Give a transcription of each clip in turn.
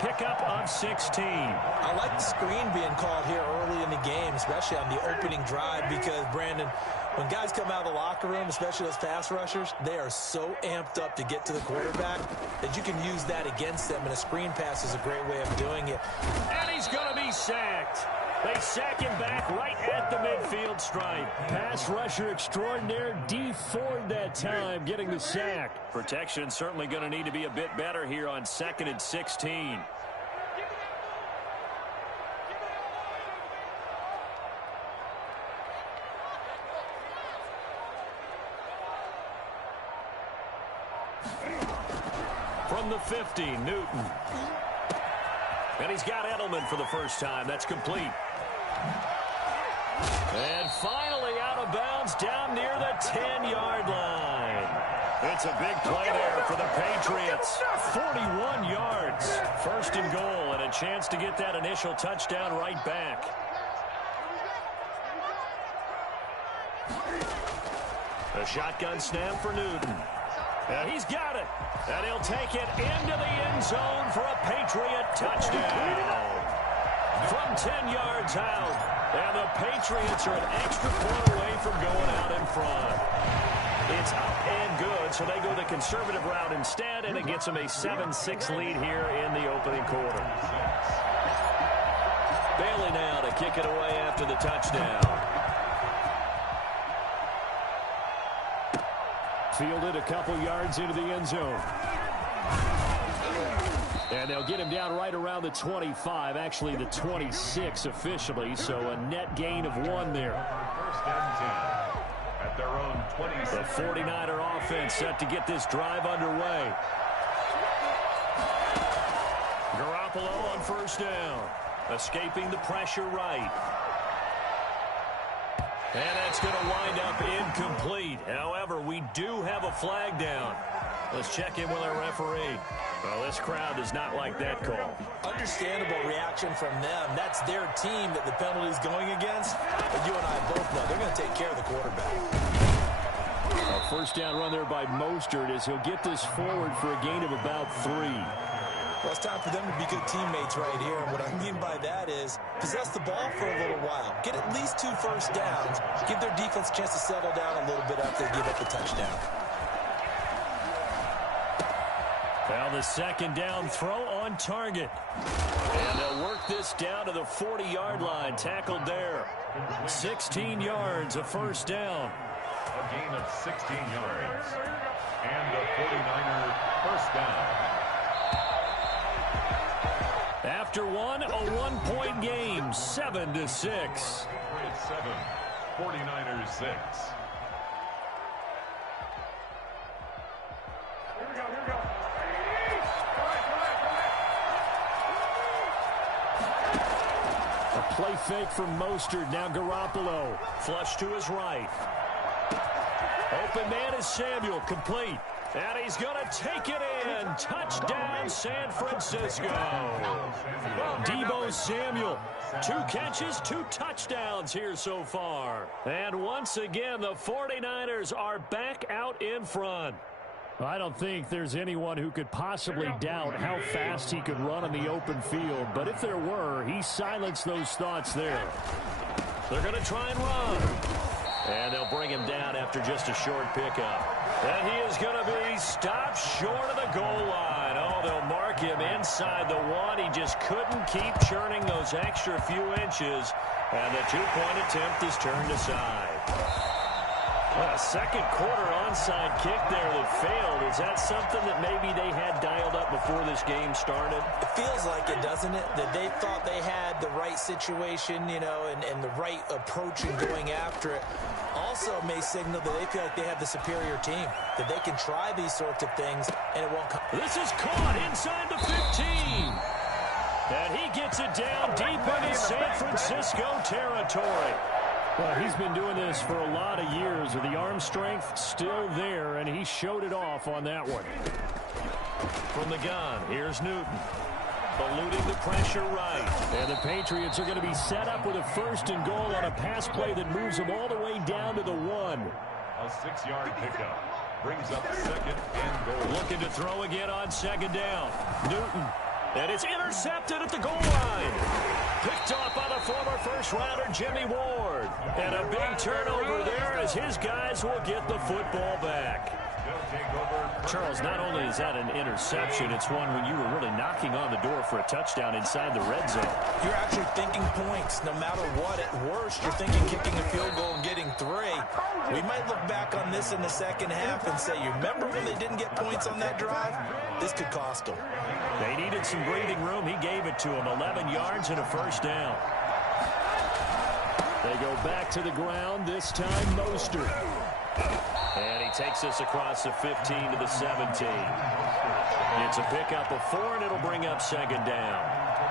Pickup of 16. I like the screen being called here early in the game, especially on the opening drive, because, Brandon, when guys come out of the locker room, especially those pass rushers, they are so amped up to get to the quarterback that you can use that against them, and a screen pass is a great way of doing it. And he's going to be sacked. They sack him back right at the midfield stripe. Pass rusher extraordinaire, Dee Ford that time, getting the sack. Protection certainly going to need to be a bit better here on 2nd and 16. From the 50, Newton. And he's got Edelman for the first time. That's complete. And finally out of bounds down near the 10-yard line. It's a big play there for the Patriots. 41 yards. 1st and goal, and a chance to get that initial touchdown right back. A shotgun snap for Newton. And he's got it. And he'll take it into the end zone for a Patriot touchdown. From 10 yards out. And the Patriots are an extra point away from going out in front. It's up and good, so they go the conservative route instead, and it gets them a 7-6 lead here in the opening quarter. Bailey now to kick it away after the touchdown. Fielded a couple yards into the end zone. And they'll get him down right around the 25, actually the 26 officially, so a net gain of 1 there. 1st and 10 at their own 26. The 49er offense set to get this drive underway. Garoppolo on 1st down, escaping the pressure right. And that's going to wind up incomplete. However, we do have a flag down. Let's check in with our referee. Well, this crowd does not like that call. Understandable reaction from them. That's their team that the penalty is going against. But you and I both know they're going to take care of the quarterback. A 1st down run there by Mostert as he'll get this forward for a gain of about 3. Well, it's time for them to be good teammates right here. And what I mean by that is possess the ball for a little while. Get at least 2 first downs. Give their defense a chance to settle down a little bit after they give up the touchdown. Now the 2nd down throw on target. And they'll work this down to the 40-yard line. Tackled there. 16 yards, a 1st down. A gain of 16 yards. And a 49er 1st down. After one, a 1-point game, 7-6. Patriots 7, 49ers 6. A play fake from Mostert. Now Garoppolo. Flush to his right. Open man is Samuel. Complete. And he's going to take it in. Touchdown, San Francisco. Deebo Samuel. 2 catches, 2 touchdowns here so far. And once again, the 49ers are back out in front. I don't think there's anyone who could possibly doubt how fast he could run on the open field. But if there were, he silenced those thoughts there. They're going to try and run. And they'll bring him down after just a short pickup. And he is going to be stopped short of the goal line. Oh, they'll mark him inside the 1. He just couldn't keep churning those extra few inches. And the 2-point attempt is turned aside. Well, a 2nd quarter onside kick there that failed. Is that something that maybe they had dialed up before this game started? It feels like it, doesn't it? That they thought they had the right situation, you know, and the right approach in going after it. Also may signal that they feel like they have the superior team, that they can try these sorts of things, and it won't come. This is caught inside the 15. And he gets it down deep into San Francisco territory. Well, he's been doing this for a lot of years with the arm strength still there, and he showed it off on that one. From the gun, here's Newton. Eluding the pressure right. And the Patriots are going to be set up with a 1st and goal on a pass play that moves them all the way down to the 1. A 6-yard pickup brings up 2nd and goal. Looking to throw again on 2nd down. Newton. And it's intercepted at the goal line. Picked off by the former first-rounder Jimmy Ward. And a big turnover there as his guys will get the football back. Charles, not only is that an interception, it's one when you were really knocking on the door for a touchdown inside the red zone. You're actually thinking points. No matter what, at worst, you're thinking kicking a field goal and getting 3. We might look back on this in the second half and say, you remember when they didn't get points on that drive? This could cost them. They needed some breathing room. He gave it to them. 11 yards and a first down. They go back to the ground, this time Mostert. And he takes this across the 15 to the 17. It's a pickup of 4, and it'll bring up second down.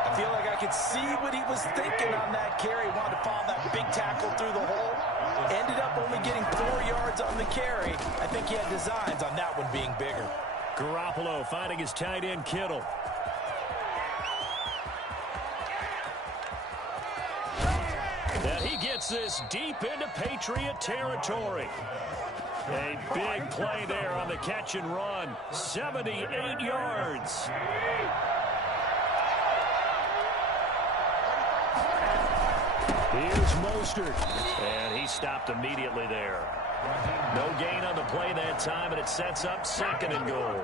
I feel like I could see what he was thinking on that carry. Wanted to follow that big tackle through the hole. Ended up only getting 4 yards on the carry. I think he had designs on that one being bigger. Garoppolo finding his tight end Kittle. And he gets this deep into Patriot territory. A big play there on the catch and run. 78 yards. Here's Mostert. And he stopped immediately there. No gain on the play that time, and it sets up second and goal.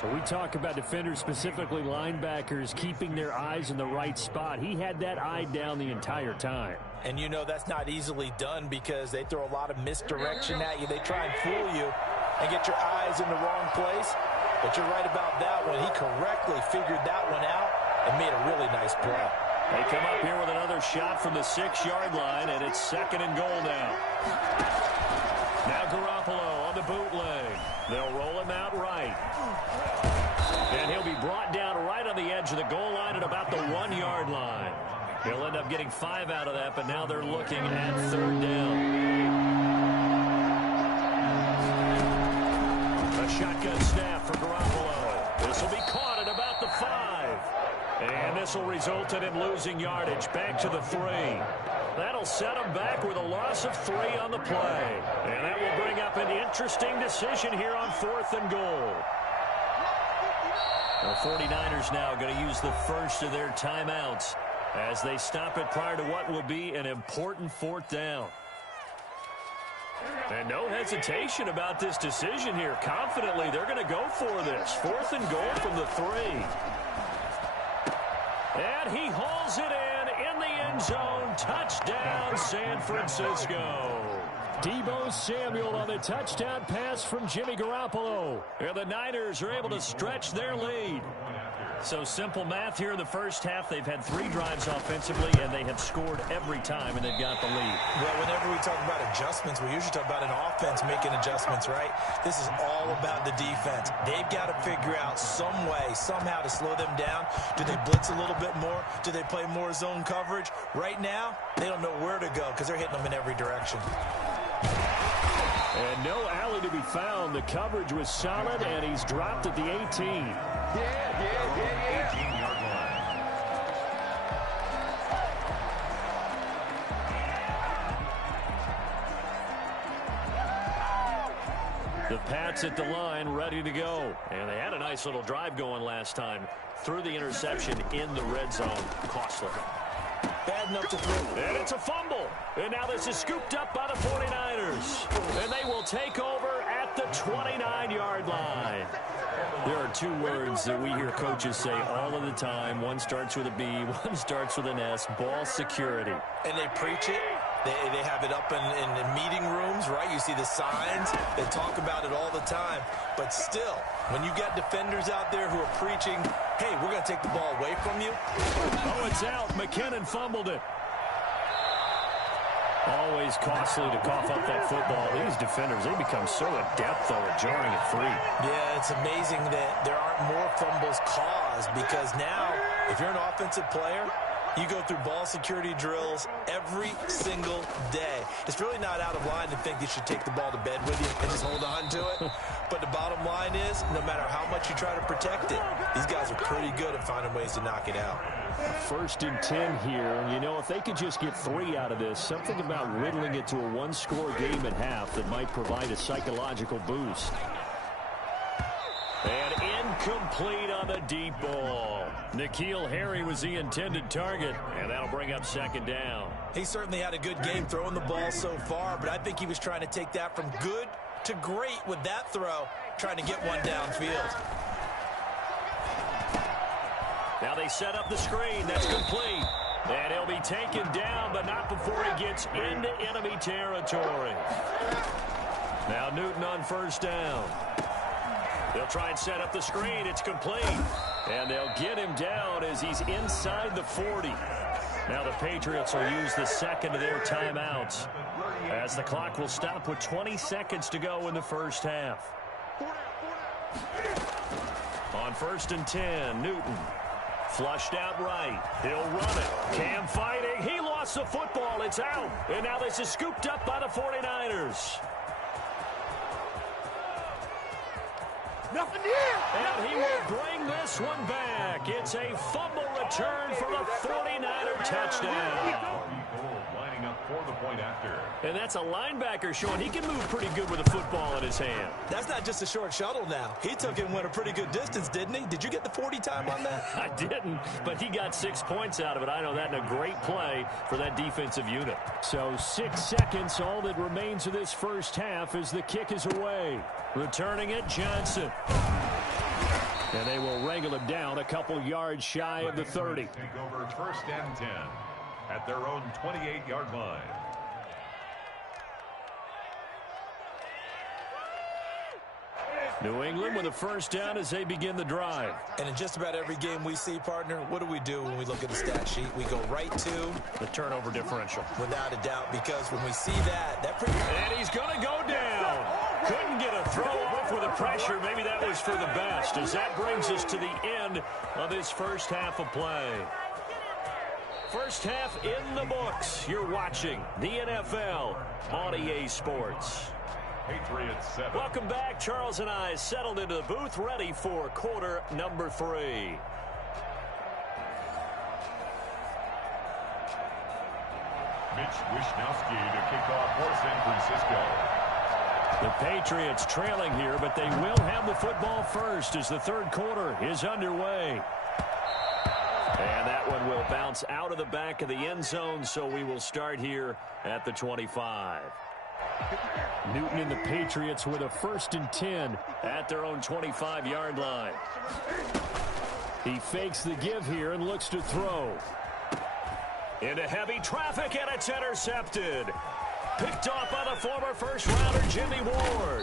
So we talk about defenders, specifically linebackers, keeping their eyes in the right spot. He had that eye down the entire time. And you know that's not easily done because they throw a lot of misdirection at you. They try and fool you and get your eyes in the wrong place. But you're right about that one. He correctly figured that one out and made a really nice play. They come up here with another shot from the 6-yard line, and it's second and goal now. Now Garoppolo on the bootleg. They'll roll him out right. And he'll be brought down right on the edge of the goal line at about the 1-yard line. He'll end up getting 5 out of that, but now they're looking at third down. A shotgun snap for Garoppolo. This will be caught at about the 5. And this will result in him losing yardage back to the 3. That'll set him back with a loss of 3 on the play. And that will bring up an interesting decision here on 4th and goal. The 49ers now going to use the first of their timeouts as they stop it prior to what will be an important 4th down. And no hesitation about this decision here. Confidently, they're going to go for this. 4th and goal from the 3. And he hauls it in the end zone. Touchdown, San Francisco. Deebo Samuel on the touchdown pass from Jimmy Garoppolo. And the Niners are able to stretch their lead. So simple math here in the first half. They've had 3 drives offensively, and they have scored every time, and they've got the lead. Well, whenever we talk about adjustments, we usually talk about an offense making adjustments, right? This is all about the defense. They've got to figure out some way, somehow to slow them down. Do they blitz a little bit more? Do they play more zone coverage? Right now, they don't know where to go because they're hitting them in every direction. And no alley to be found. The coverage was solid, and he's dropped at the 18. 18-yard line. The Pats at the line, ready to go. And they had a nice little drive going last time. Threw the interception in the red zone. Costly. Bad enough to throw. And it's a fumble. And now this is scooped up by the 49ers. And they will take over at the 29-yard line. There are 2 words that we hear coaches say all of the time. One starts with a B, one starts with an S. Ball security. And they preach it. They have it up in meeting rooms, right? You see the signs. They talk about it all the time. But still, when you got defenders out there who are preaching, hey, we're going to take the ball away from you. Oh, it's out. McKinnon fumbled it. Always costly to cough up that football. These defenders, they become so adept, though, at jarring it free. Yeah, it's amazing that there aren't more fumbles caused because now, if you're an offensive player, you go through ball security drills every single day. It's really not out of line to think you should take the ball to bed with you and just hold on to it. But the bottom line is, no matter how much you try to protect it, these guys are pretty good at finding ways to knock it out. 1st and 10 here. You know, if they could just get 3 out of this, something about whittling it to a 1-score game at half that might provide a psychological boost. And Incomplete on the deep ball. N'Keal Harry was the intended target, and that'll bring up second down. He certainly had a good game throwing the ball so far, but I think he was trying to take that from good to great with that throw, trying to get one downfield. Now they set up the screen. That's complete. And he'll be taken down, but not before he gets into enemy territory. Now Newton on first down. They'll try and set up the screen. It's complete. And they'll get him down as he's inside the 40. Now the Patriots will use the second of their timeouts, as the clock will stop with 20 seconds to go in the first half. On 1st and 10, Newton. Flushed out right. He'll run it. Cam fighting. He lost the football. It's out. And now this is scooped up by the 49ers. Nothing here. And he will bring this one back. It's a fumble return for the 49er touchdown. Lining up for the point after. And that's a linebacker showing he can move pretty good with a football in his hand. That's not just a short shuttle now. He took it and went a pretty good distance, didn't he? Did you get the 40 time on that? I didn't, but he got 6 points out of it. I know that, and a great play for that defensive unit. So 6 seconds, all that remains of this first half as the kick is away. Returning it, Johnson. And they will wrangle him down a couple yards shy of the 30. Take over 1st and 10 at their own 28-yard line. New England with a first down as they begin the drive. And in just about every game we see, partner, what do we do when we look at the stat sheet? We go right to the turnover differential. Without a doubt, because when we see that And he's going to go down. Couldn't get a throw off with the pressure. Maybe that was for the best, as that brings us to the end of this first half of play. First half in the books. You're watching the NFL on EA Sports. Patriots 7. Welcome back. Charles and I settled into the booth, ready for quarter number 3. Mitch Wishnowsky to kick off for San Francisco. The Patriots trailing here, but they will have the football first as the third quarter is underway. And that one will bounce out of the back of the end zone, so we will start here at the 25. Newton and the Patriots with a 1st and 10 at their own 25-yard line. He fakes the give here and looks to throw. Into heavy traffic, and it's intercepted. Picked off by the former first-rounder Jimmy Ward.